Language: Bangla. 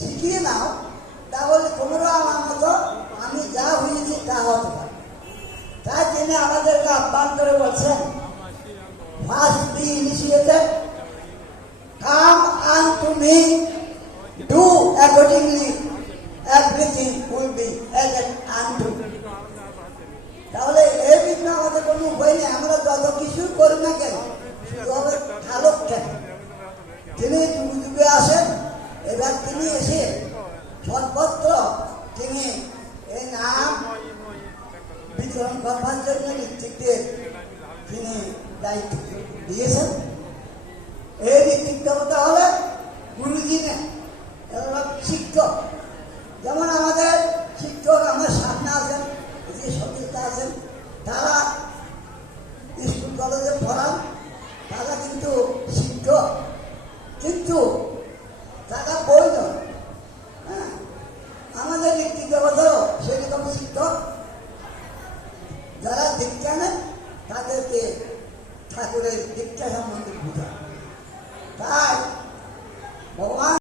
শিখিয়ে নাও, তাহলে তোমরা আমার মতো আমি যা হয়েছি তা হতে পারে। তাই তিনি আমাদেরকে আহ্বান করে বলছেন, first be initiated, come unto me, do accordingly, everything will be added unto. তাহলে এর ভিতরে আমাদের কোনো উপায় নেই, আমরা যত কিছু করি না কেন, শুধু হবে ভালো কেন। তিনি যুগে যুগে আসেন, এবার তিনি এসে সর্বত্র তিনি এই নাম বিতরণ করবার জন্য ঋত্বিকদের তিনি দায়িত্ব দিয়েছেন। এই ঋত্বিক দেবতা হলে গুরুজি না, শিক্ষক। যেমন আমাদের শিক্ষক আমার সামনে আছেন, যে সতীর্থ আছেন, তারা স্কুল কলেজে পড়ান, তারা কিন্তু শিক্ষক, কিন্তু তারা বই নয়। হ্যাঁ, আমাদের ঋত্বিক দেবতাও সেরকম শিক্ষক। যারা দীক্ষা নেন তাদেরকে ঠাকুরের দীক্ষা সম্বন্ধে বোঝায়।